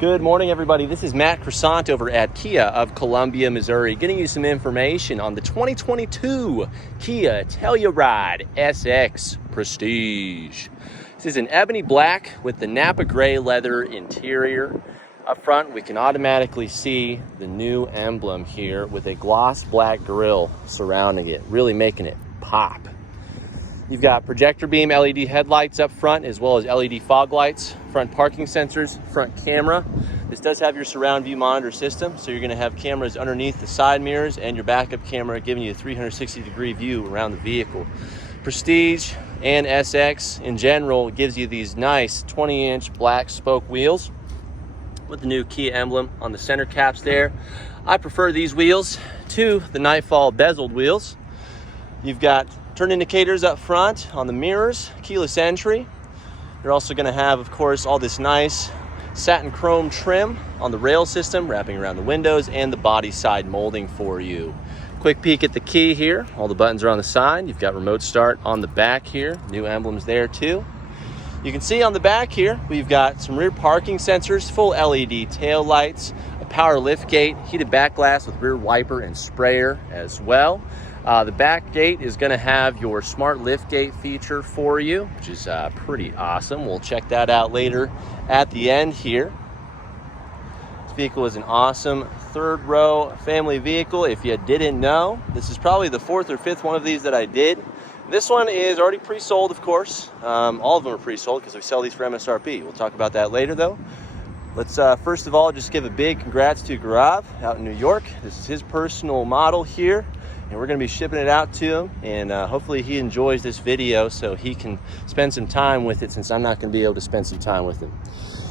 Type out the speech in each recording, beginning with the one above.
Good morning, everybody. This is Matt Croissant over at Kia of Columbia, Missouri, getting you some information on the 2022 Kia Telluride SX Prestige. This is an ebony black with the Napa gray leather interior. Up front, we can automatically see the new emblem here with a gloss black grille surrounding it, really making it pop. You've got projector beam LED headlights up front, as well as LED fog lights, front parking sensors, front camera. This does have your surround view monitor system, so you're going to have cameras underneath the side mirrors and your backup camera giving you a 360-degree view around the vehicle. Prestige and SX in general gives you these nice 20-inch black spoke wheels with the new Kia emblem on the center caps there. I prefer these wheels to the Nightfall bezeled wheels. You've got turn indicators up front on the mirrors, keyless entry. You're also going to have, of course, all this nice satin chrome trim on the rail system wrapping around the windows and the body side molding for you. Quick peek at the key here. All the buttons are on the side. You've got remote start on the back here. New emblems there too. You can see on the back here, we've got some rear parking sensors, full LED tail lights, a power liftgate, heated back glass with rear wiper and sprayer as well. The back gate is going to have your smart liftgate feature for you, which is pretty awesome. We'll check that out later at the end here. This vehicle is an awesome third row family vehicle. If you didn't know, this is probably the fourth or fifth one of these that I did. This one is already pre-sold, of course. All of them are pre-sold because we sell these for MSRP. We'll talk about that later though. Let's first of all just give a big congrats to Gaurav out in New York. This is his personal model here, and we're going to be shipping it out to him, and hopefully he enjoys this video so he can spend some time with it, since I'm not going to be able to spend some time with him.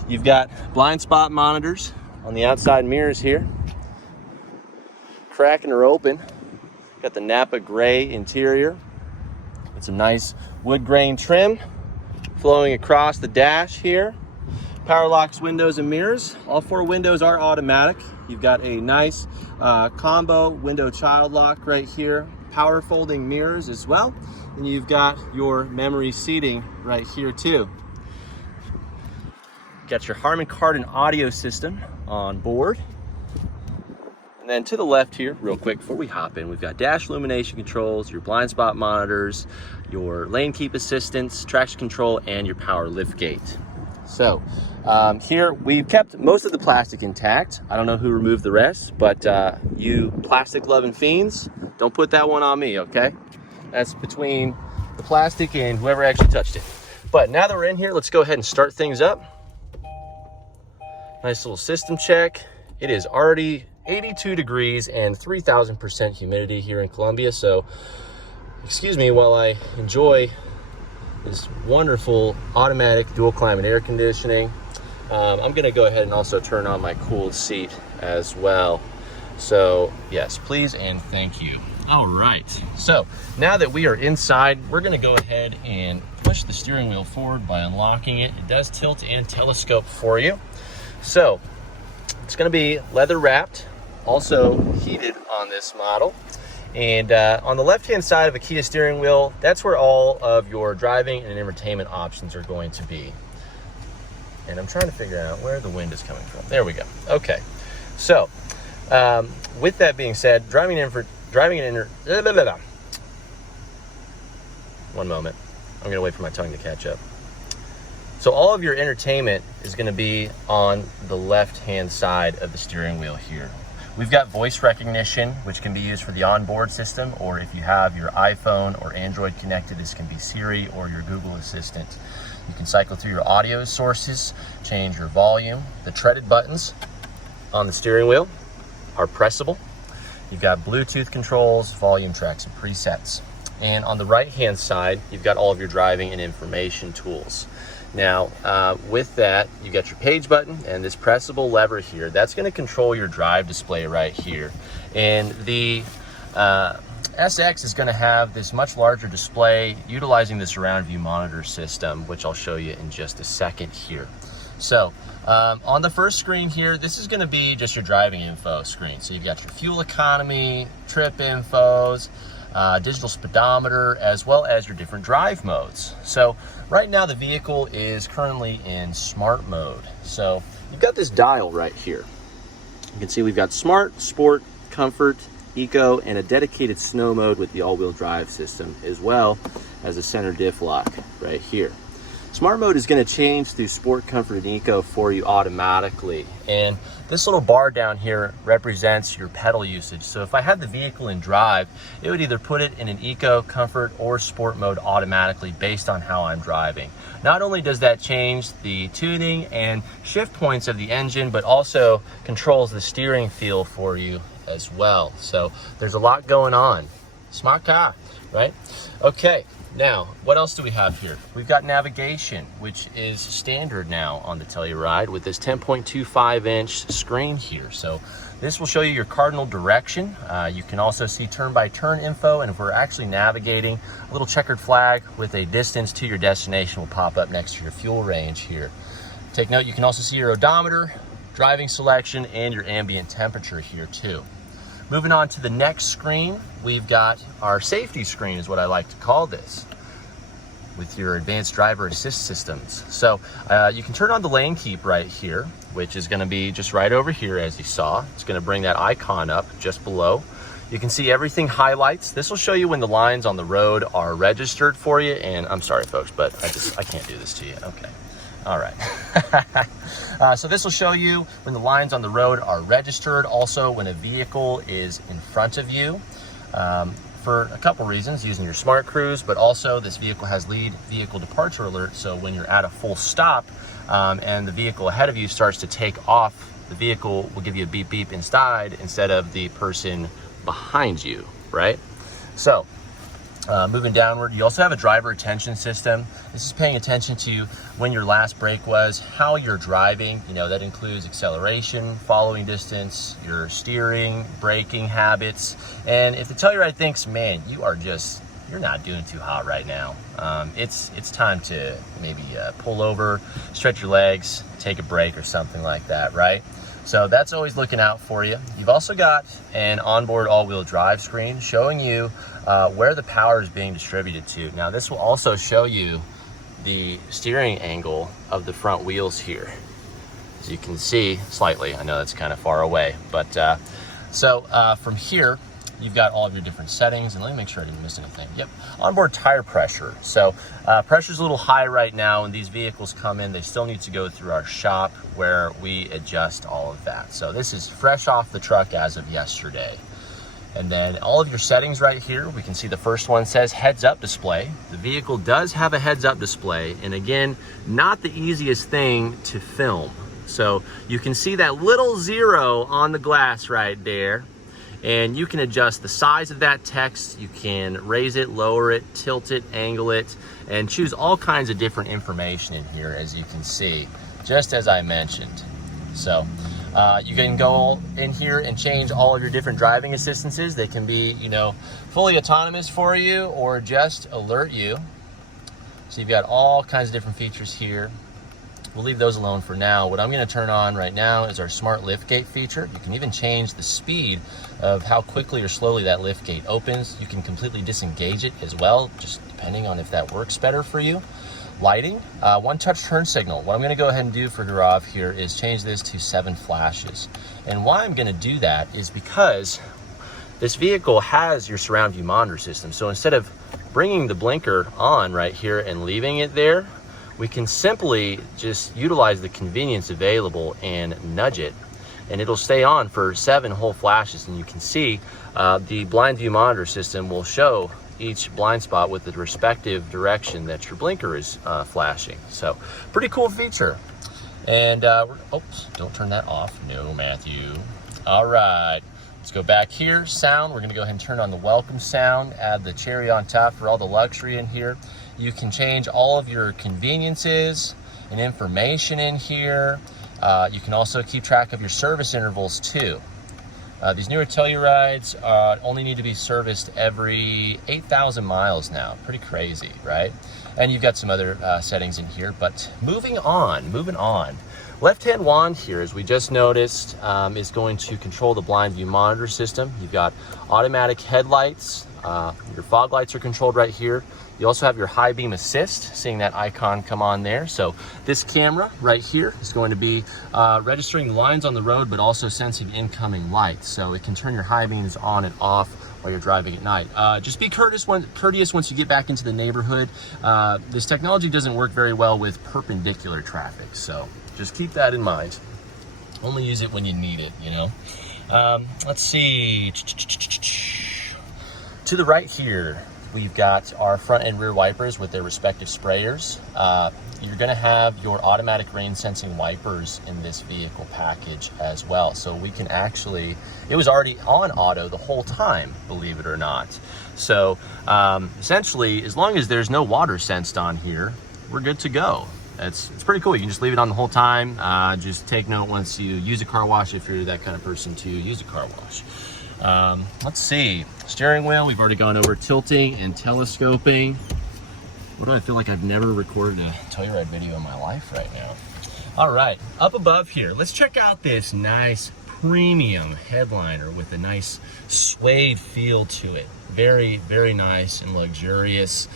You've got blind spot monitors on the outside mirrors here. Cracking are open. Got the Napa gray interior. It's some nice wood grain trim flowing across the dash here. Power locks windows and mirrors. All four windows are automatic. You've got a nice combo window child lock right here. Power folding mirrors as well. And you've got your memory seating right here too. Got your Harman Kardon audio system on board. And then to the left here, real quick before we hop in, we've got dash illumination controls, your blind spot monitors, your lane keep assistance, traction control, and your power lift gate. So here we've kept most of the plastic intact. I don't know who removed the rest, but you plastic loving fiends, don't put that one on me, okay? That's between the plastic and whoever actually touched it. But now that we're in here, let's go ahead and start things up. Nice little system check. It is already 82 degrees and 3,000% humidity here in Columbia. So excuse me while I enjoy this wonderful automatic dual climate air conditioning. I'm going to go ahead and also turn on my cooled seat as well. So yes, please and thank you. All right, so now that we are inside, we're going to go ahead and push the steering wheel forward by unlocking it. It does tilt and telescope for you. So it's going to be leather wrapped, also heated on this model. And on the left-hand side of a Kia steering wheel, that's where all of your driving and entertainment options are going to be. And I'm trying to figure out where the wind is coming from. There we go. Okay. So, with that being said, one moment. I'm going to wait for my tongue to catch up. So all of your entertainment is going to be on the left-hand side of the steering wheel here. We've got voice recognition, which can be used for the onboard system, or if you have your iPhone or Android connected, this can be Siri or your Google Assistant. You can cycle through your audio sources, change your volume. The treaded buttons on the steering wheel are pressable. You've got Bluetooth controls, volume tracks, and presets. And on the right-hand side, you've got all of your driving and information tools. Now, with that, you got your page button and this pressable lever here. That's going to control your drive display right here. And the SX is going to have this much larger display utilizing the surround view monitor system, which I'll show you in just a second here. So on the first screen here, this is going to be just your driving info screen. So you've got your fuel economy, trip infos, digital speedometer, as well as your different drive modes. So right now the vehicle is currently in smart mode. So you've got this dial right here. You can see we've got smart, sport, comfort, eco, and a dedicated snow mode with the all-wheel drive system, as well as a center diff lock right here. Smart mode is going to change through sport, comfort, and eco for you automatically. And this little bar down here represents your pedal usage. So if I had the vehicle in drive, it would either put it in an eco, comfort, or sport mode automatically based on how I'm driving. Not only does that change the tuning and shift points of the engine, but also controls the steering feel for you as well. So there's a lot going on. Smart car, right? Okay. Now, what else do we have here? We've got navigation, which is standard now on the Telluride with this 10.25-inch screen here. So this will show you your cardinal direction. You can also see turn-by-turn info, and if we're actually navigating, a little checkered flag with a distance to your destination will pop up next to your fuel range here. Take note, you can also see your odometer, driving selection, and your ambient temperature here too. Moving on to the next screen, we've got our safety screen, is what I like to call this, with your advanced driver assist systems. So you can turn on the lane keep right here, which is going to be just right over here as you saw. It's going to bring that icon up just below. You can see everything highlights. This will show you when the lines on the road are registered for you. And I'm sorry folks, but I can't do this to you. Okay. All right. So this will show you when the lines on the road are registered, also when a vehicle is in front of you, for a couple reasons, using your smart cruise, but also this vehicle has lead vehicle departure alert. So when you're at a full stop and the vehicle ahead of you starts to take off, the vehicle will give you a beep beep inside instead of the person behind you, right? So moving downward, you also have a driver attention system. This is paying attention to when your last break was, how you're driving. You know, that includes acceleration, following distance, your steering, braking habits. And if the Telluride thinks, man, you're not doing too hot right now, it's time to maybe pull over, stretch your legs, take a break or something like that, right? So that's always looking out for you. You've also got an onboard all-wheel drive screen showing you where the power is being distributed to. Now this will also show you the steering angle of the front wheels here. As you can see slightly, I know that's kind of far away, but from here, you've got all of your different settings, and let me make sure I didn't miss anything. Yep, onboard tire pressure. So pressure's a little high right now, and these vehicles come in, they still need to go through our shop where we adjust all of that. So this is fresh off the truck as of yesterday. And then all of your settings right here, we can see the first one says heads up display. The vehicle does have a heads up display, and again, not the easiest thing to film. So you can see that little 0 on the glass right there, and you can adjust the size of that text. You can raise it, lower it, tilt it, angle it, and choose all kinds of different information in here, as you can see, just as I mentioned. So you can go in here and change all of your different driving assistances. They can be, fully autonomous for you or just alert you. So you've got all kinds of different features here. We'll leave those alone for now. What I'm going to turn on right now is our smart liftgate feature. You can even change the speed of how quickly or slowly that liftgate opens. You can completely disengage it as well, just depending on if that works better for you. Lighting, one-touch turn signal. What I'm going to go ahead and do for Gaurav here is change this to 7 flashes. And why I'm going to do that is because this vehicle has your surround view monitor system. So instead of bringing the blinker on right here and leaving it there, we can simply just utilize the convenience available and nudge it, and it'll stay on for 7 whole flashes. And you can see the blind view monitor system will show each blind spot with the respective direction that your blinker is flashing. So pretty cool feature. And oops, don't turn that off. No, Matthew. All right, let's go back here. Sound, we're gonna go ahead and turn on the welcome sound, add the cherry on top for all the luxury in here. You can change all of your conveniences and information in here. You can also keep track of your service intervals too. These newer Tellurides only need to be serviced every 8,000 miles now. Pretty crazy, right? And you've got some other settings in here, but moving on. Left-hand wand here, as we just noticed, is going to control the blind view monitor system. You've got automatic headlights, Your fog lights are controlled right here. You also have your high beam assist, seeing that icon come on there. So this camera right here is going to be registering lines on the road, but also sensing incoming lights. So it can turn your high beams on and off while you're driving at night. Just be courteous once you get back into the neighborhood. This technology doesn't work very well with perpendicular traffic, so just keep that in mind. Only use it when you need it, you know. Let's see. To the right here, we've got our front and rear wipers with their respective sprayers. You're going to have your automatic rain sensing wipers in this vehicle package as well. So we can actually, it was already on auto the whole time, believe it or not. So essentially, as long as there's no water sensed on here, we're good to go. It's pretty cool. You can just leave it on the whole time. Just take note once you use a car wash, if you're that kind of person to use a car wash. Let's see, steering wheel, we've already gone over tilting and telescoping. What do I feel like I've never recorded a Telluride video in my life right now? All right, up above here, let's check out this nice premium headliner with a nice suede feel to it. Very, very nice and luxurious.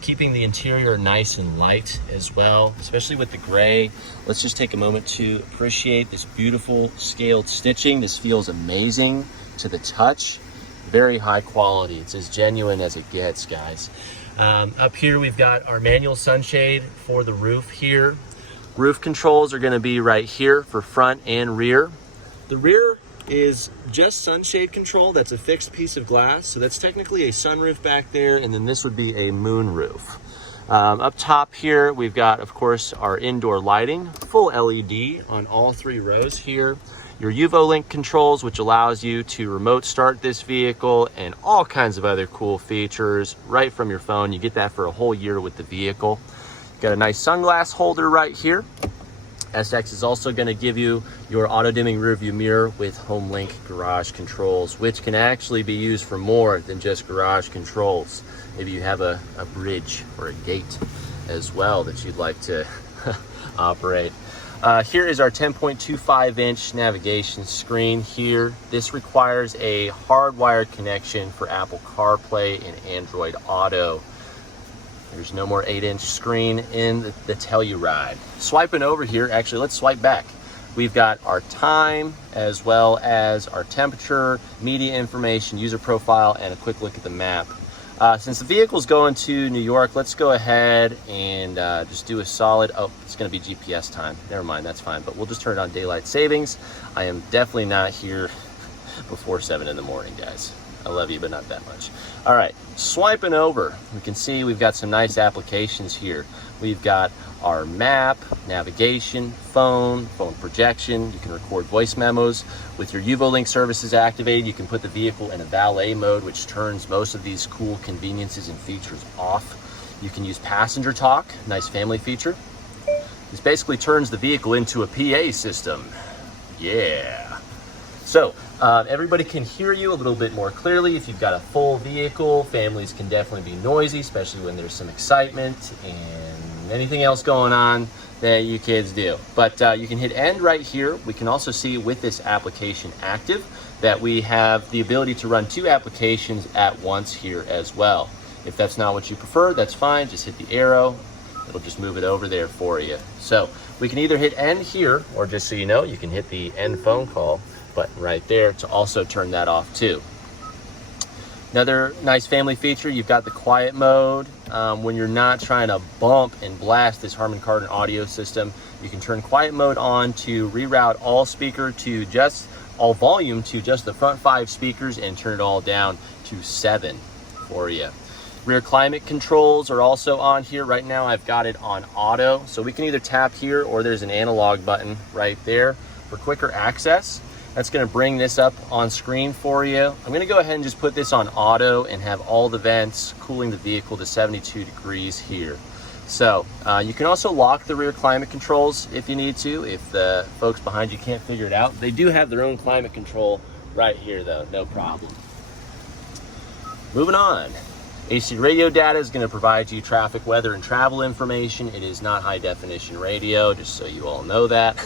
Keeping the interior nice and light as well, especially with the gray. Let's just take a moment to appreciate this beautiful scaled stitching. This feels amazing to the touch. Very high quality. It's as genuine as it gets, guys. Up here we've got our manual sunshade for the roof here. Roof controls are going to be right here for front and rear. The rear is just sunshade control. That's a fixed piece of glass, so that's technically a sunroof back there, and then this would be a moon roof. Up top here we've got, of course, our indoor lighting, full LED on all 3 rows here. Your UVO link controls, which allows you to remote start this vehicle, and all kinds of other cool features right from your phone. You get that for a whole year with the vehicle. Got a nice sunglass holder right here. SX is also going to give you your auto dimming rear view mirror with home link garage controls, which can actually be used for more than just garage controls. Maybe you have a bridge or a gate as well that you'd like to operate. Here is our 10.25-inch navigation screen here. This requires a hardwired connection for Apple CarPlay and Android Auto. There's no more 8-inch screen in the Telluride. Swiping over here, actually, let's swipe back. We've got our time as well as our temperature, media information, user profile, and a quick look at the map. Since the vehicle's going to New York, let's go ahead and just do a solid, oh, it's gonna be GPS time. Never mind, that's fine, but we'll just turn it on daylight savings. I am definitely not here before 7 in the morning, guys. I love you, but not that much. All right, swiping over, we can see we've got some nice applications here. We've got our map, navigation, phone projection. You can record voice memos. With your UVO Link services activated, you can put the vehicle in a valet mode, which turns most of these cool conveniences and features off. You can use passenger talk, nice family feature. This basically turns the vehicle into a PA system. Yeah. So everybody can hear you a little bit more clearly. If you've got a full vehicle, families can definitely be noisy, especially when there's some excitement and anything else going on that you kids do. But you can hit end right here. We can also see with this application active that we have the ability to run 2 applications at once here as well. If that's not what you prefer, that's fine. Just hit the arrow. It'll just move it over there for you. So we can either hit end here, or just so you know, you can hit the end phone call button right there to also turn that off too. Another nice family feature, you've got the quiet mode. When you're not trying to bump and blast this Harman Kardon audio system, you can turn quiet mode on to reroute all volume to just the front 5 speakers and turn it all down to 7 for you. Rear climate controls are also on here. Right now I've got it on auto, so we can either tap here or there's an analog button right there for quicker access. That's going to bring this up on screen for you. I'm going to go ahead and just put this on auto and have all the vents cooling the vehicle to 72 degrees here. So you can also lock the rear climate controls if you need to, if the folks behind you can't figure it out. They do have their own climate control right here though, no problem. Moving on. AC radio data is going to provide you traffic, weather, and travel information. It is not high definition radio, just so you all know that.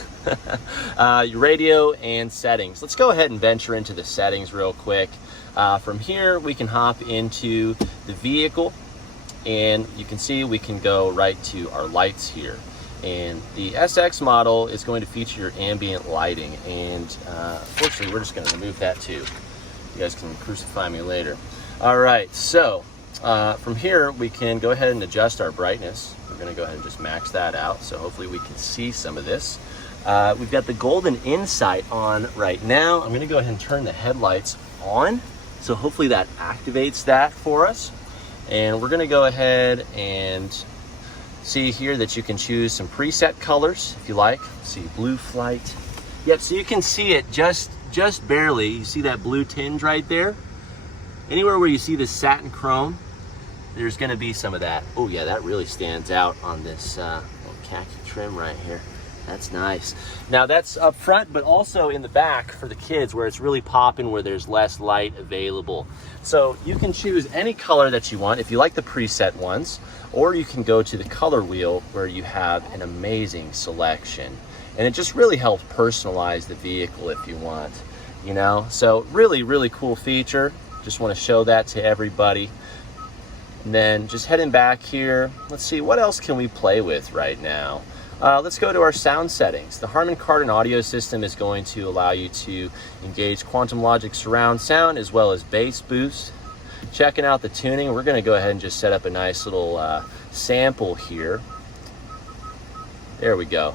Your radio and settings. Let's go ahead and venture into the settings real quick. From here, we can hop into the vehicle, and you can see we can go right to our lights here. And the SX model is going to feature your ambient lighting, and unfortunately we're just going to remove that too. You guys can crucify me later. All right, so from here we can go ahead and adjust our brightness. We're going to go ahead and just max that out, so hopefully we can see some of this. We've got the golden insight on right now. I'm going to go ahead and turn the headlights on, so hopefully that activates that for us. And we're going to go ahead and see here that you can choose some preset colors if you like. See, blue flight. Yep, so you can see it just barely. You see that blue tinge right there? Anywhere where you see this satin chrome, there's gonna be some of that. Oh yeah, that really stands out on this khaki trim right here. That's nice. Now that's up front, but also in the back for the kids where it's really popping, where there's less light available. So you can choose any color that you want if you like the preset ones, or you can go to the color wheel where you have an amazing selection. And it just really helps personalize the vehicle if you want, you know? So really, really cool feature. Just want to show that to everybody. And then just heading back here, let's see, what else can we play with right now? Let's go to our sound settings. The Harman Kardon audio system is going to allow you to engage Quantum Logic surround sound as well as bass boost. Checking out the tuning, we're going to go ahead and just set up a nice little sample here. There we go.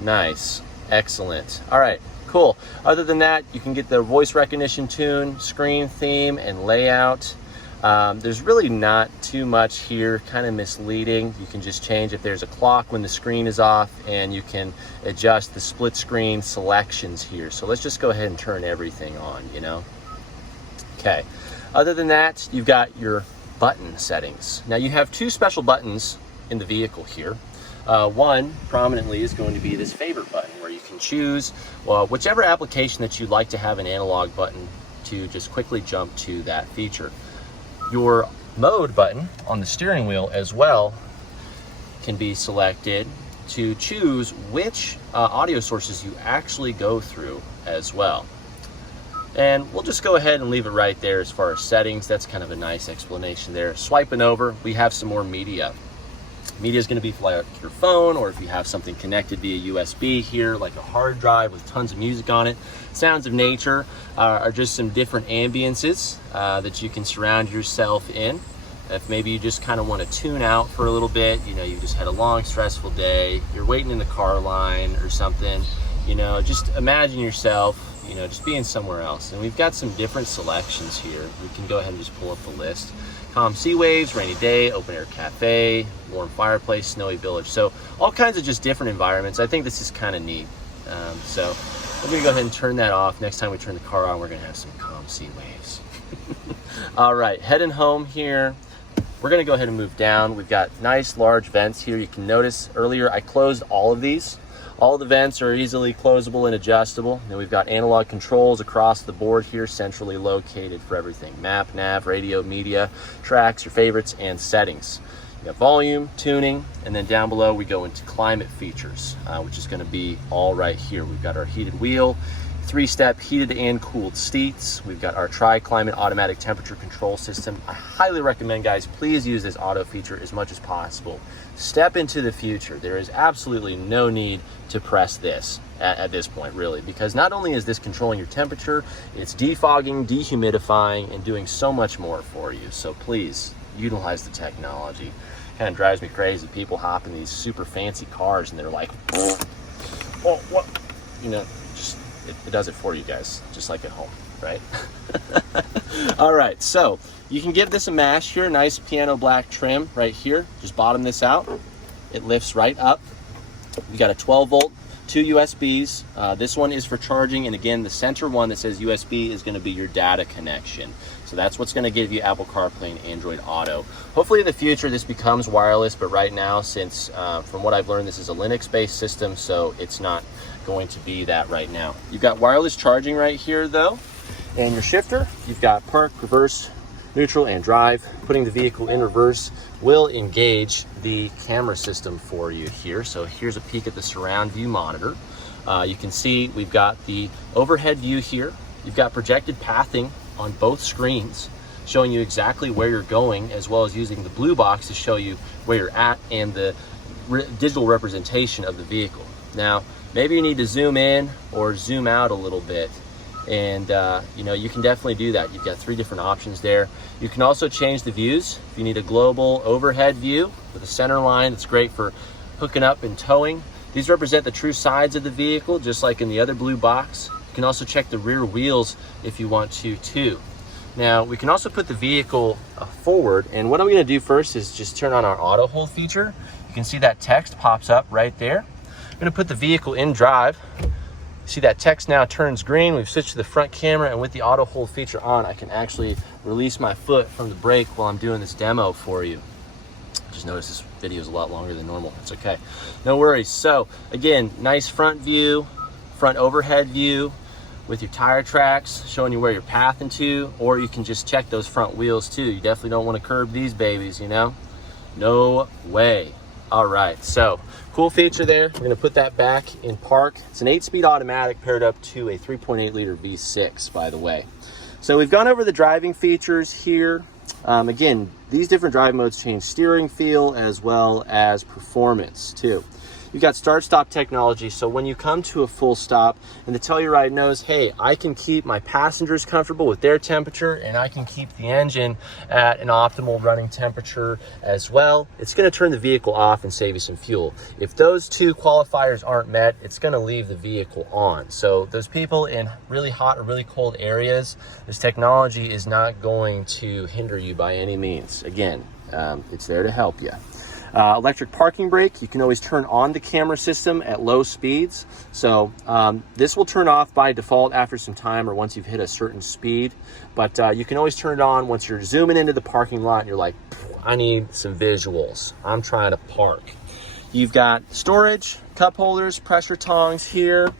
Nice. Excellent. All right, cool. Other than that, you can get the voice recognition tune, screen theme, and layout. There's really not too much here, kind of misleading. You can just change if there's a clock when the screen is off, and you can adjust the split screen selections here. So let's just go ahead and turn everything on, you know? Okay. Other than that, you've got your button settings. Now you have two special buttons in the vehicle here. One prominently is going to be this favorite button, where you can choose whichever application that you'd like to have an analog button to just quickly jump to that feature. Your mode button on the steering wheel as well can be selected to choose which audio sources you actually go through as well. And we'll just go ahead and leave it right there as far as settings. That's kind of a nice explanation there. Swiping over, we have some more media. Media is going to be like your phone, or if you have something connected via USB here, like a hard drive with tons of music on it. Sounds of nature are just some different ambiences that you can surround yourself in. If maybe you just kind of want to tune out for a little bit, you know, you just had a long, stressful day, you're waiting in the car line or something, you know, just imagine yourself, you know, just being somewhere else. And we've got some different selections here. We can go ahead and just pull up the list. Calm sea waves, rainy day, open air cafe, warm fireplace, snowy village. So all kinds of just different environments. I think this is kind of neat. So we're gonna go ahead and turn that off. Next time we turn the car on, we're gonna have some calm sea waves. All right, heading home here. We're gonna go ahead and move down. We've got nice large vents here. You can notice earlier I closed all of these. All the vents are easily closable and adjustable. And we've got analog controls across the board here, centrally located for everything. Map, nav, radio, media, tracks, your favorites, and settings. You got volume, tuning, and then down below we go into climate features, which is gonna be all right here. We've got our heated wheel, 3-step heated and cooled seats. We've got our tri-climate automatic temperature control system. I highly recommend, guys, please use this auto feature as much as possible. Step into the future. There is absolutely no need to press this at this point, really, because not only is this controlling your temperature, it's defogging, dehumidifying, and doing so much more for you. So please utilize the technology. Kind of drives me crazy. People hop in these super fancy cars and they're like, oh, what? You know, just it does it for you guys, just like at home, right? All right, so you can give this a mash here. Nice piano black trim right here. Just bottom this out. It lifts right up. You got a 12 volt, 2 USBs. This one is for charging, and again, the center one that says USB is going to be your data connection. So that's what's going to give you Apple CarPlay and Android Auto. Hopefully in the future this becomes wireless, but right now, since from what I've learned, this is a Linux-based system, so it's not going to be that right now. You've got wireless charging right here though, and your shifter, you've got park, reverse, neutral, and drive. Putting the vehicle in reverse will engage the camera system for you here. So here's a peek at the surround view monitor. You can see we've got the overhead view here. You've got projected pathing on both screens, showing you exactly where you're going, as well as using the blue box to show you where you're at and the digital representation of the vehicle. Now, maybe you need to zoom in or zoom out a little bit, and you know, you can definitely do that. You've got 3 different options there. You can also change the views. If you need a global overhead view with a center line, it's great for hooking up and towing. These represent the true sides of the vehicle, just like in the other blue box. You can also check the rear wheels if you want to too. Now, we can also put the vehicle forward, and what I'm going to do first is just turn on our auto hold feature. You can see that text pops up right there. I'm going to put the vehicle in drive. See that text now turns green. We've switched to the front camera, and with the auto hold feature on, I can actually release my foot from the brake while I'm doing this demo for you. Just notice this video is a lot longer than normal. It's okay, no worries. So again, nice front view, front overhead view with your tire tracks showing you where you're pathing to, or you can just check those front wheels too. You definitely don't want to curb these babies, you know? No way. All right, so cool feature there. We're gonna put that back in park. It's an 8-speed automatic paired up to a 3.8 liter V6, by the way. So we've gone over the driving features here. Again, these different drive modes change steering feel as well as performance too. You've got start-stop technology, so when you come to a full stop and the Telluride knows, hey, I can keep my passengers comfortable with their temperature and I can keep the engine at an optimal running temperature as well, it's going to turn the vehicle off and save you some fuel. If those 2 qualifiers aren't met, it's going to leave the vehicle on. So those people in really hot or really cold areas, this technology is not going to hinder you by any means. Again, it's there to help you. Electric parking brake, you can always turn on the camera system at low speeds. So this will turn off by default after some time or once you've hit a certain speed. But you can always turn it on once you're zooming into the parking lot and you're like, I need some visuals. I'm trying to park. You've got storage, cup holders, pressure tongs here.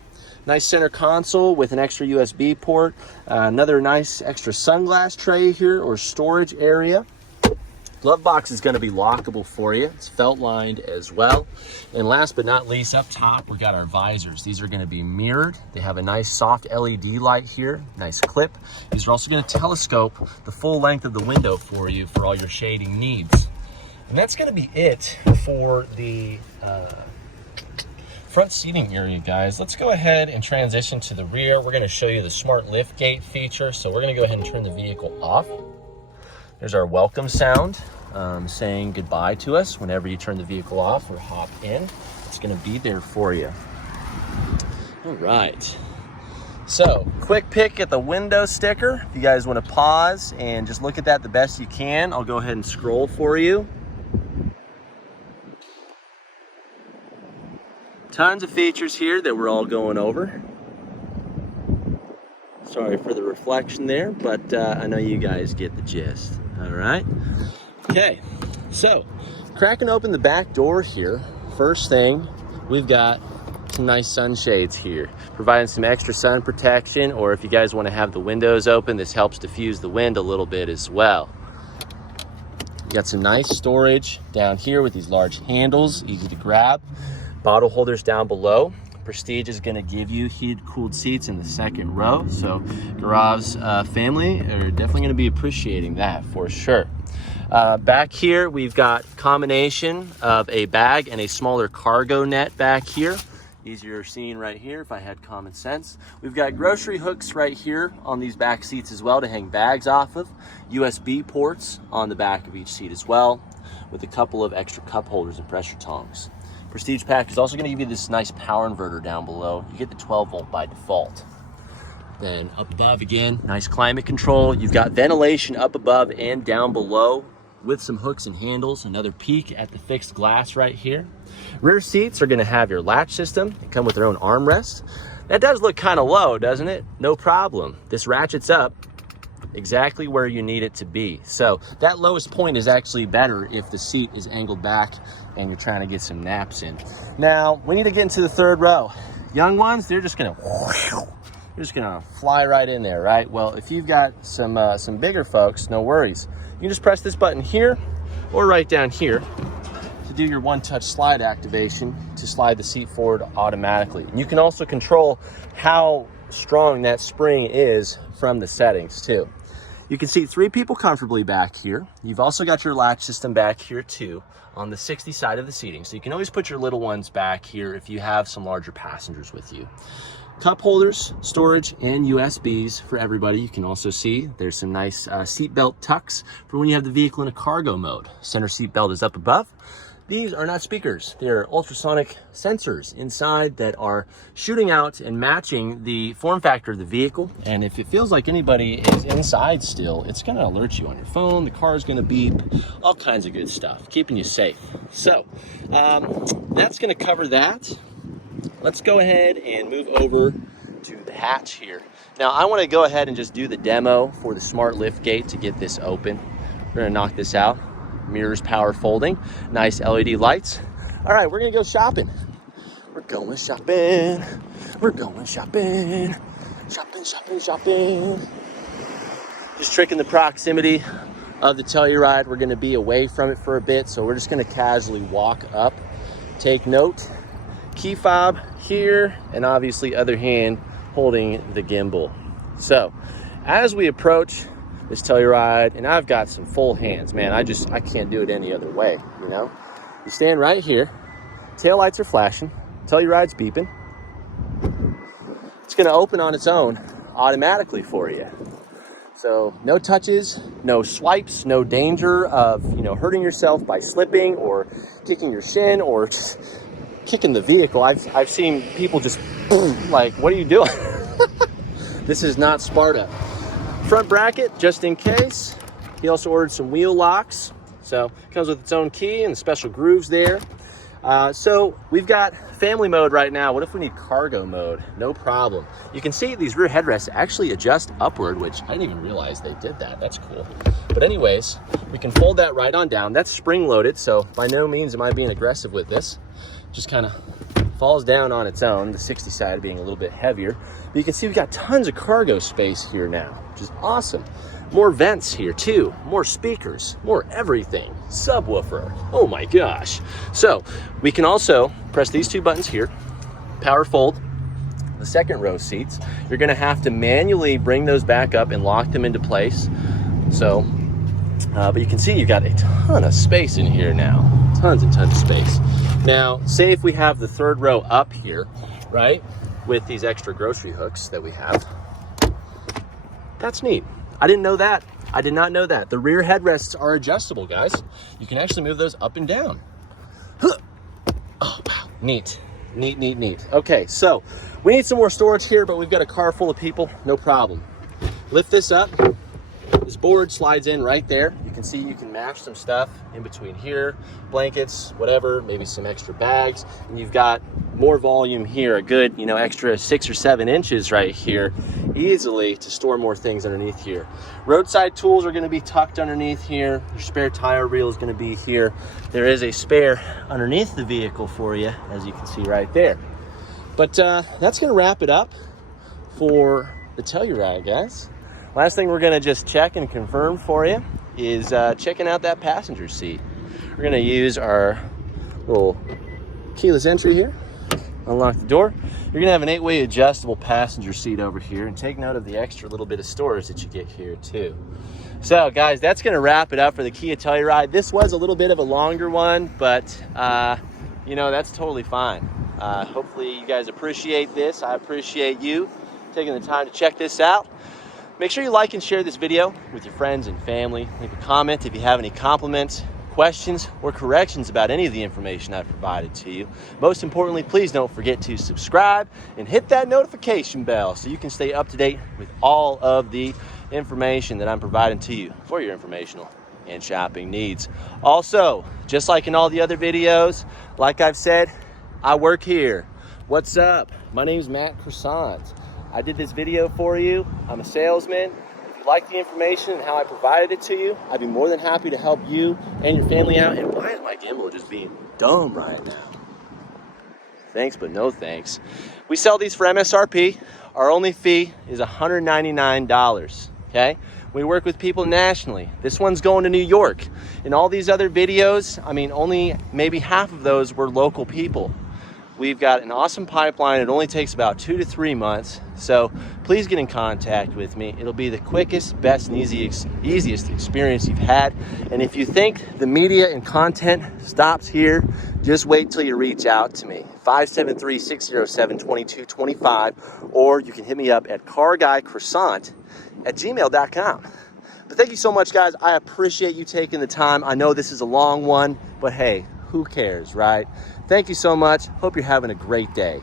Nice center console with an extra USB port. Another nice extra sunglass tray here or storage area. Glove box is going to be lockable for you. It's felt lined as well. And last but not least, up top, we got our visors. These are going to be mirrored. They have a nice soft LED light here, nice clip. These are also going to telescope the full length of the window for you for all your shading needs. And that's going to be it for the front seating area, guys. Let's go ahead and transition to the rear. We're going to show you the smart liftgate feature. So we're going to go ahead and turn the vehicle off. There's our welcome sound saying goodbye to us whenever you turn the vehicle off or hop in. It's going to be there for you. All right. So, quick pick at the window sticker. If you guys want to pause and just look at that the best you can, I'll go ahead and scroll for you. Tons of features here that we're all going over. Sorry for the reflection there, but I know you guys get the gist. All right. Okay, so cracking open the back door here, first thing, we've got some nice sunshades here, providing some extra sun protection, or if you guys want to have the windows open, this helps diffuse the wind a little bit as well. You got some nice storage down here with these large handles, easy to grab. Bottle holders down below. Prestige is going to give you heated cooled seats in the second row, so Garav's family are definitely going to be appreciating that for sure. Back here we've got combination of a bag and a smaller cargo net back here. Easier seeing right here if I had common sense. We've got grocery hooks right here on these back seats as well to hang bags off of. USB ports on the back of each seat as well, with a couple of extra cup holders and pressure tongs. Prestige Pack is also going to give you this nice power inverter down below. You get the 12 volt by default. Then up above again, nice climate control. You've got ventilation up above and down below with some hooks and handles. Another peek at the fixed glass right here. Rear seats are going to have your latch system. They come with their own armrest. That does look kind of low, doesn't it? No problem. This ratchets up exactly where you need it to be. So that lowest point is actually better if the seat is angled back and you're trying to get some naps in. Now, we need to get into the third row. Young ones, they're just gonna fly right in there, right? Well, if you've got some bigger folks, no worries. You can just press this button here or right down here to do your one-touch slide activation to slide the seat forward automatically. And you can also control how strong that spring is from the settings too. You can seat 3 people comfortably back here. You've also got your latch system back here too on the 60 side of the seating. So you can always put your little ones back here if you have some larger passengers with you. Cup holders, storage, and USBs for everybody. You can also see there's some nice seat belt tucks for when you have the vehicle in a cargo mode. Center seat belt is up above. These are not speakers. They're ultrasonic sensors inside that are shooting out and matching the form factor of the vehicle. And if it feels like anybody is inside still, it's gonna alert you on your phone. The car is gonna beep, all kinds of good stuff, keeping you safe. So that's gonna cover that. Let's go ahead and move over to the hatch here. Now I wanna go ahead and just do the demo for the smart liftgate to get this open. We're gonna knock this out. Mirrors, power folding, nice LED lights. All right, we're gonna go shopping. We're going shopping. We're going shopping. Shopping, shopping, shopping. Just tricking the proximity of the Telluride. We're gonna be away from it for a bit, so we're just gonna casually walk up. Take note, key fob here, and obviously other hand holding the gimbal. So as we approach this Telluride, and I've got some full hands, man. I can't do it any other way, you know? You stand right here, tail lights are flashing, Telluride's beeping. It's gonna open on its own automatically for you. So no touches, no swipes, no danger of, hurting yourself by slipping or kicking your shin or just kicking the vehicle. I've seen people just like, what are you doing? This is not Sparta. Front bracket, just in case. He also ordered some wheel locks. So it comes with its own key and special grooves there. So we've got family mode right now. What if we need cargo mode? No problem. You can see these rear headrests actually adjust upward, which I didn't even realize they did that. That's cool. But anyways, we can fold that right on down. That's spring loaded, so by no means am I being aggressive with this. Just kind of falls down on its own, the 60 side being a little bit heavier. But you can see we've got tons of cargo space here now, which is awesome. More vents here too, more speakers, more everything. Subwoofer, oh my gosh. So we can also press these 2 buttons here, power fold the second row seats. You're gonna have to manually bring those back up and lock them into place. So, but you can see you've got a ton of space in here now, tons and tons of space. Now, say if we have the 3rd row up here, right, with these extra grocery hooks that we have, that's neat. I didn't know that. I did not know that. The rear headrests are adjustable, guys. You can actually move those up and down. Oh, wow, neat, neat, neat, neat. Okay, so we need some more storage here, but we've got a car full of people, no problem. Lift this up. This board slides in right there. You can see you can mash some stuff in between here, blankets, whatever, maybe some extra bags, and you've got more volume here, a good, extra 6 or 7 inches right here, easily to store more things underneath here. Roadside tools are gonna be tucked underneath here. Your spare tire reel is gonna be here. There is a spare underneath the vehicle for you, as you can see right there. But that's gonna wrap it up for the Telluride, guys. Last thing we're gonna just check and confirm for you is checking out that passenger seat. We're gonna use our little keyless entry here, unlock the door. You're gonna have an 8-way adjustable passenger seat over here, and take note of the extra little bit of storage that you get here too. So guys, that's gonna wrap it up for the Kia Telluride. This was a little bit of a longer one, but that's totally fine. Hopefully you guys appreciate this. I appreciate you taking the time to check this out. Make sure you like and share this video with your friends and family. Leave a comment if you have any compliments, questions, or corrections about any of the information I've provided to you. Most importantly, please don't forget to subscribe and hit that notification bell so you can stay up to date with all of the information that I'm providing to you for your informational and shopping needs. Also, just like in all the other videos, like I've said, I work here. What's up? My name is Matt Croissant. I did this video for you. I'm a salesman. If you like the information and how I provided it to you, I'd be more than happy to help you and your family out. And why is my gimbal just being dumb right now? Thanks, but no thanks. We sell these for MSRP. Our only fee is $199, okay? We work with people nationally. This one's going to New York. In all these other videos, only maybe half of those were local people. We've got an awesome pipeline. It only takes about 2 to 3 months. So please get in contact with me. It'll be the quickest, best, and easiest experience you've had. And if you think the media and content stops here, just wait till you reach out to me. 573-607-2225, or you can hit me up at carguycroissant@gmail.com. But thank you so much, guys. I appreciate you taking the time. I know this is a long one, but hey, who cares, right? Thank you so much. Hope you're having a great day.